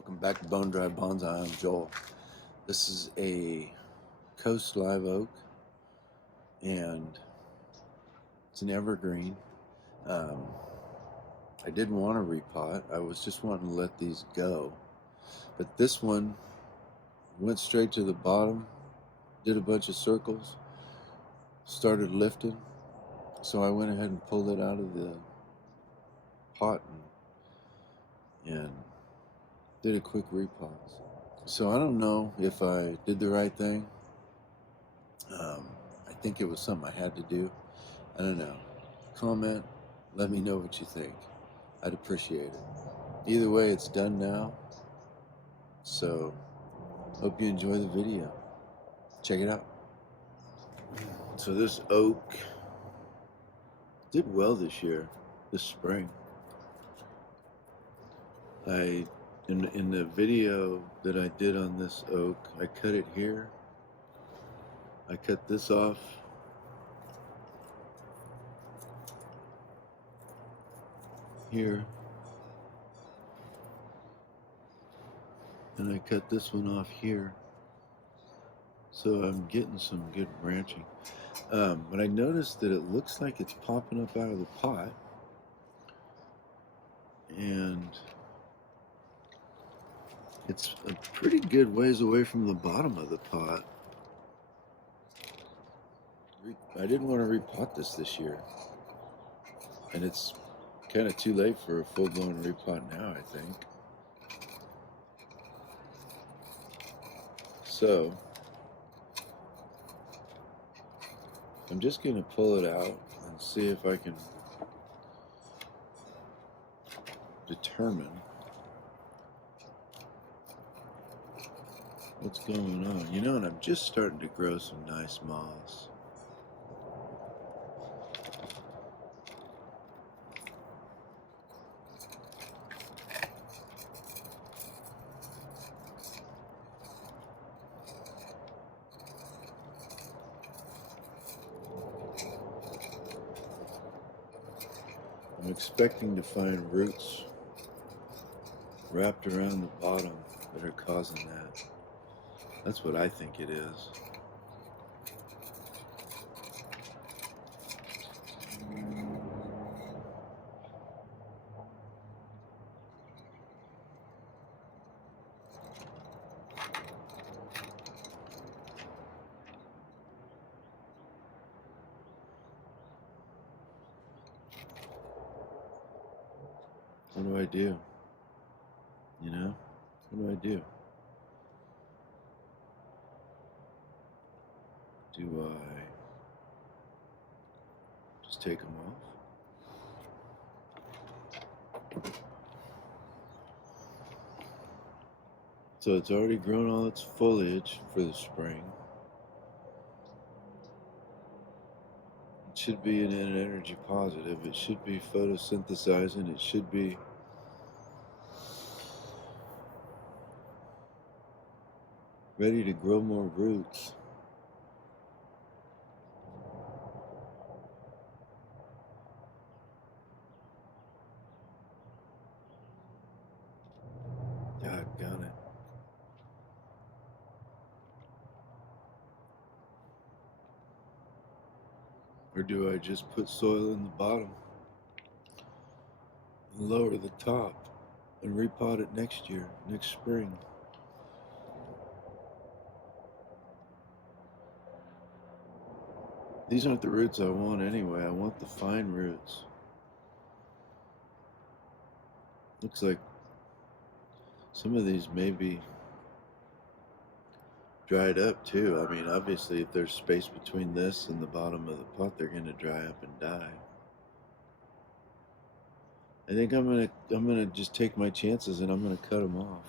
Welcome back to BoneDry Bonsai. I'm Joel. This is a coast live oak, and it's an evergreen. I didn't want to repot. I was just wanting to let these go, but this one went straight to the bottom, did a bunch of circles, started lifting. So I went ahead and pulled it out of the pot and did a quick repot. So I don't know if I did the right thing. I think it was something I had to do. I don't know. Comment, let me know what you think. I'd appreciate it. Either way, it's done now. So, hope you enjoy the video. Check it out. So this oak did well this year, this spring. In the video that I did on this oak, I cut it here. I cut this off. Here. And I cut this one off here. So I'm getting some good branching. But I noticed that it looks like it's popping up out of the pot. And it's a pretty good ways away from the bottom of the pot. I didn't want to repot this year. And it's kind of too late for a full-blown repot now, I think. So I'm just going to pull it out and see if I can determine what's going on. You know, and I'm just starting to grow some nice moss. I'm expecting to find roots wrapped around the bottom that are causing that. That's what I think it is. What do I do? You know? What do I do? Do I just take them off? So it's already grown all its foliage for the spring. It should be an energy positive. It should be photosynthesizing. It should be ready to grow more roots. Doggone it. Or do I just put soil in the bottom and lower the top and repot it next year, next spring? These aren't the roots I want anyway. I want the fine roots. Looks like some of these may be dried up too. I mean, obviously if there's space between this and the bottom of the pot, they're going to dry up and die. I think I'm gonna just take my chances and I'm gonna cut them off.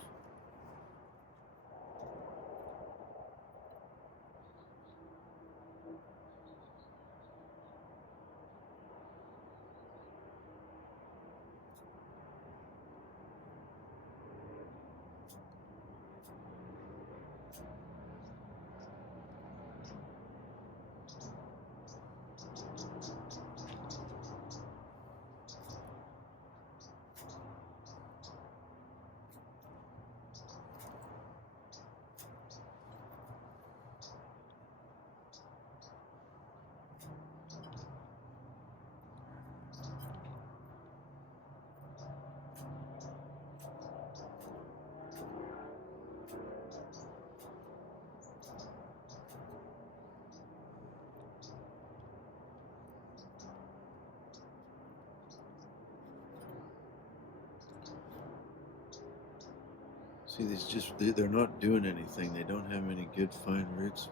See, they're not doing anything. They don't have any good fine roots.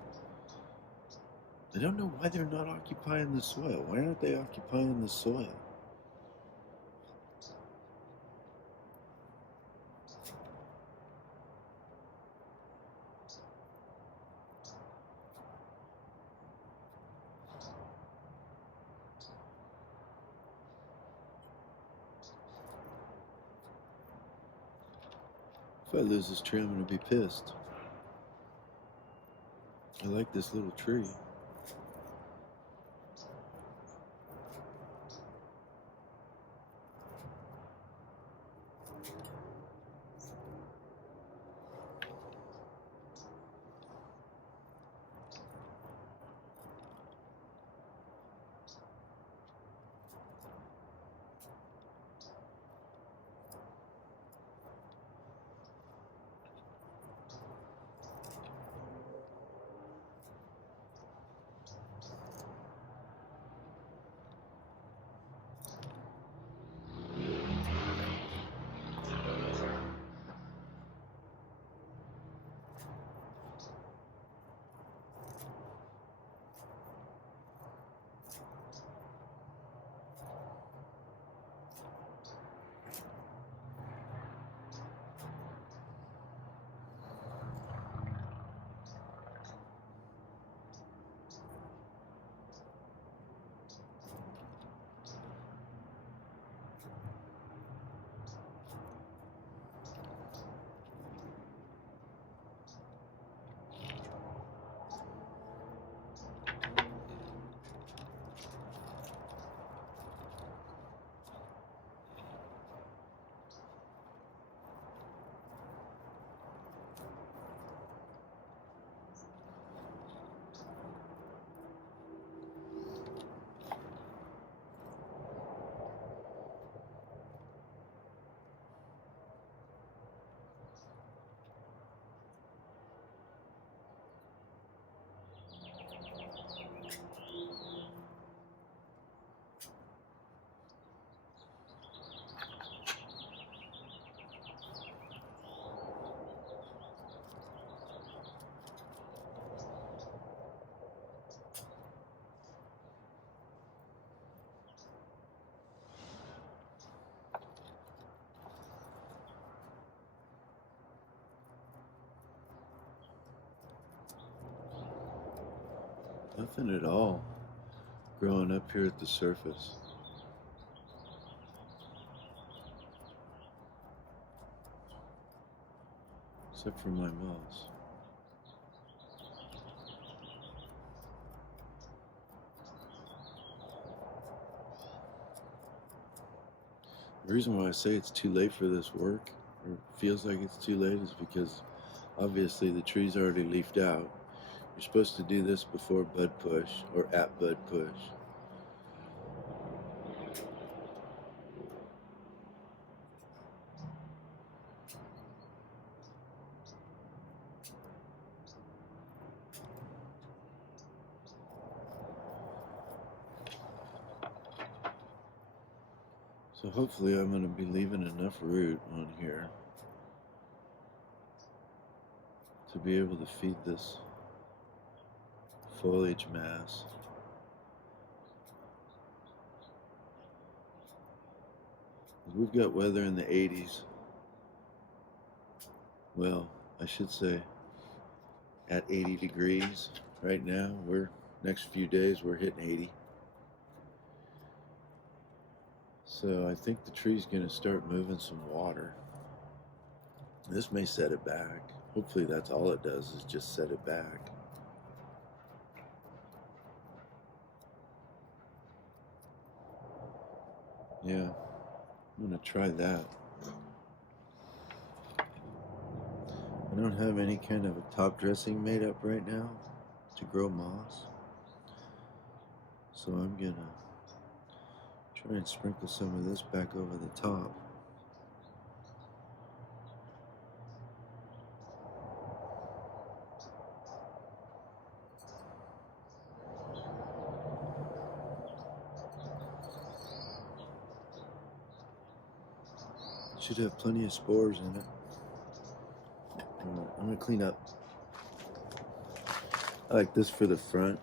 I don't know why they're not occupying the soil. Why aren't they occupying the soil? If I lose this tree, I'm going to be pissed. I like this little tree. Nothing at all growing up here at the surface. Except for my moss. The reason why I say it's too late for this work, or feels like it's too late, is because obviously the tree's already leafed out. You're supposed to do this before bud push, or at bud push. So hopefully I'm going to be leaving enough root on here to be able to feed this foliage mass. We've got weather in the 80s. Well, I should say at 80 degrees right now. Next few days we're hitting 80. So I think the tree's going to start moving some water. This may set it back. Hopefully that's all it does, is just set it back. Yeah, I'm going to try that. I don't have any kind of a top dressing made up right now to grow moss. So I'm going to try and sprinkle some of this back over the top. Should have plenty of spores in it. I'm gonna clean up. I like this for the front.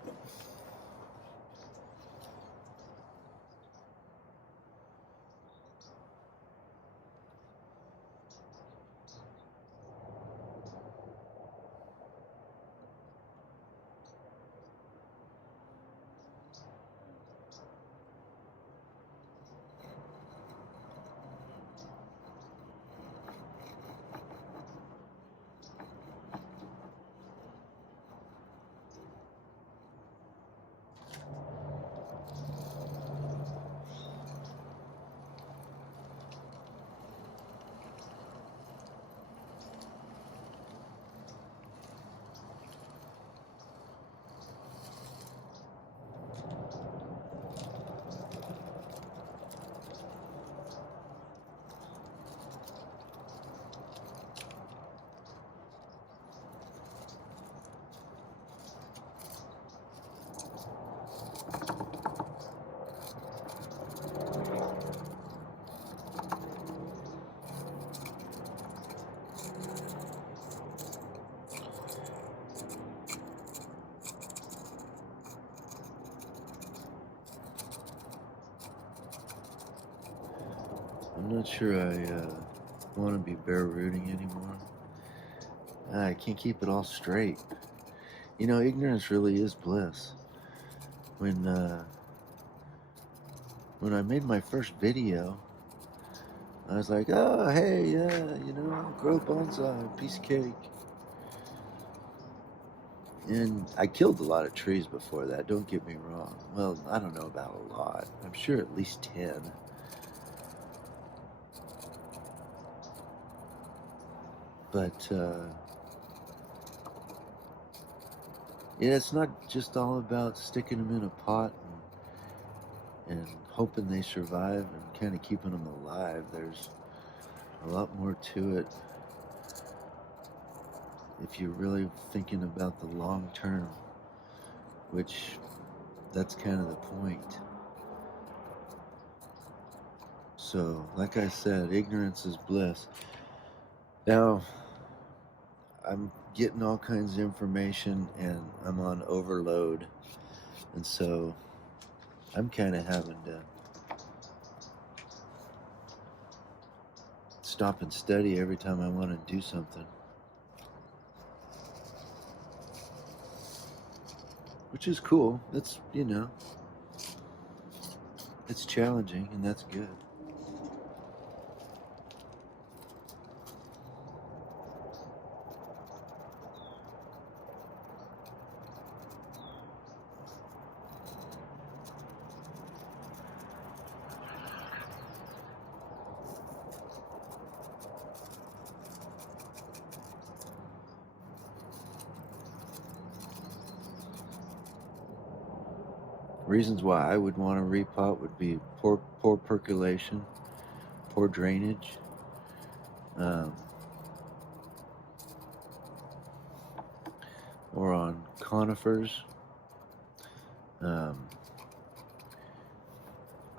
I'm not sure I want to be bare rooting anymore. I can't keep it all straight. You know, ignorance really is bliss. When I made my first video, I was like, oh, hey, yeah, you know, I'll grow bonsai, piece of cake. And I killed a lot of trees before that, don't get me wrong. Well, I don't know about a lot. I'm sure at least 10. But, yeah, it's not just all about sticking them in a pot and hoping they survive and kind of keeping them alive. There's a lot more to it if you're really thinking about the long term, which that's kind of the point. So, like I said, ignorance is bliss. Now, I'm getting all kinds of information and I'm on overload. And so I'm kind of having to stop and study every time I want to do something. Which is cool. It's, you know, it's challenging and that's good. Reasons why I would want to repot would be poor percolation, poor drainage, or on conifers.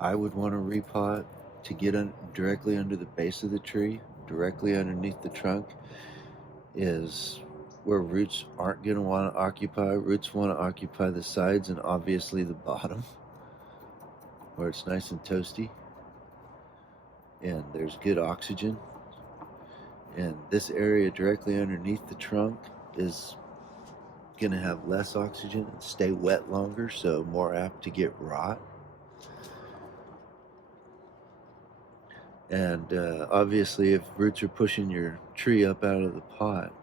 I would want to repot to get directly under the base of the tree, directly underneath the trunk, is where roots aren't going to want to occupy. Roots want to occupy the sides and obviously the bottom, where it's nice and toasty and there's good oxygen. And this area directly underneath the trunk is going to have less oxygen and stay wet longer, so more apt to get rot. And obviously if roots are pushing your tree up out of the pot,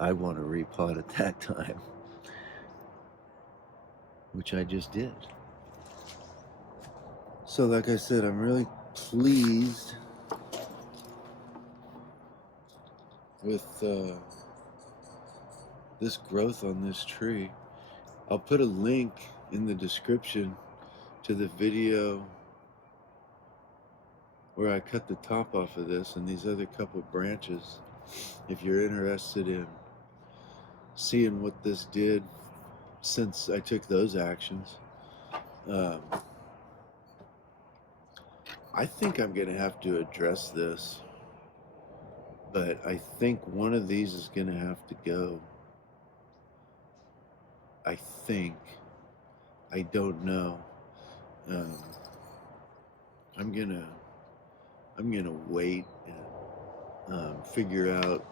I want to repot at that time, which I just did. So like I said, I'm really pleased with this growth on this tree. I'll put a link in the description to the video where I cut the top off of this and these other couple branches, if you're interested in seeing what this did since I took those actions. I think I'm gonna have to address this but I think one of these is gonna have to go. I think. I don't know. Um, I'm gonna wait and figure out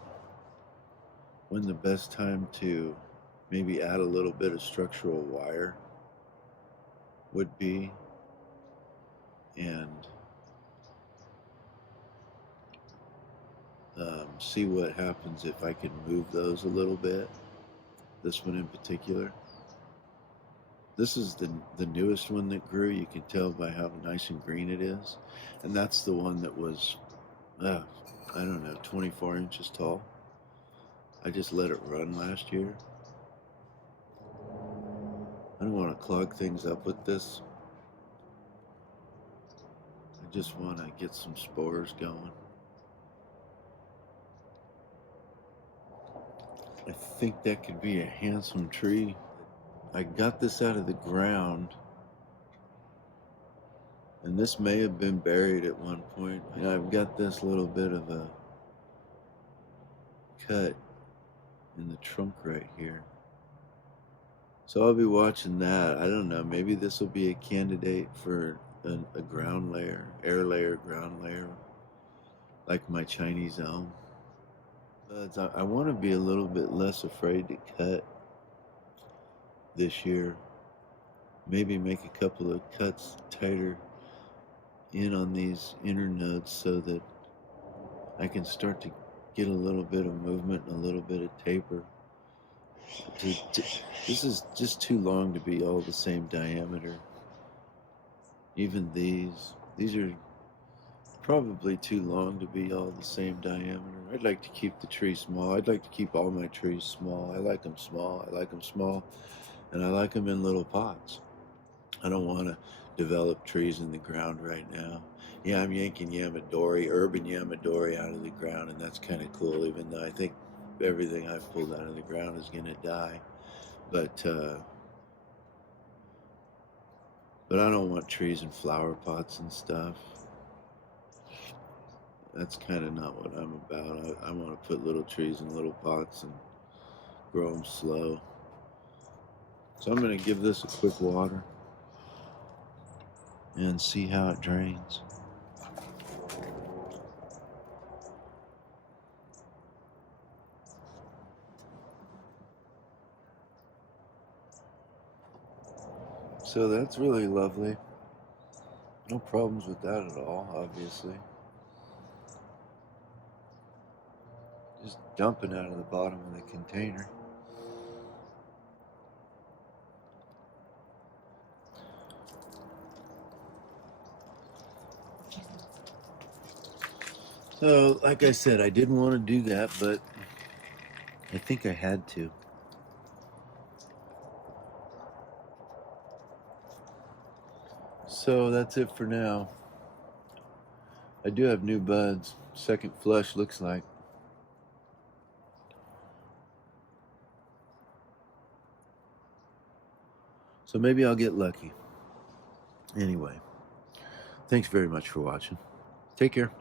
when the best time to maybe add a little bit of structural wire would be, and see what happens if I can move those a little bit. This one in particular. This is the newest one that grew. You can tell by how nice and green it is. And that's the one that was, I don't know, 24 inches tall. I just let it run last year. I don't want to clog things up with this. I just want to get some spores going. I think that could be a handsome tree. I got this out of the ground, and this may have been buried at one point. And I've got this little bit of a cut in the trunk right here. So I'll be watching that. I don't know, maybe this will be a candidate for a ground layer, air layer, ground layer, like my Chinese elm. But I want to be a little bit less afraid to cut this year. Maybe make a couple of cuts tighter in on these inner nodes so that I can start to get a little bit of movement and a little bit of taper. This is just too long to be all the same diameter. Even these are probably too long to be all the same diameter. I'd like to keep the tree small. I'd like to keep all my trees small. I like them small. I like them small. And I like them in little pots. I don't want to develop trees in the ground right now. Yeah, I'm yanking Yamadori, urban Yamadori out of the ground, and that's kind of cool, even though I think everything I've pulled out of the ground is going to die. But I don't want trees in flower pots and stuff. That's kind of not what I'm about. I want to put little trees in little pots and grow them slow. So I'm going to give this a quick water and see how it drains. So that's really lovely. No problems with that at all, obviously. Just dumping out of the bottom of the container. So, like I said, I didn't want to do that, but I think I had to. So that's it for now. I do have new buds. Second flush looks like. So maybe I'll get lucky. Anyway, thanks very much for watching. Take care.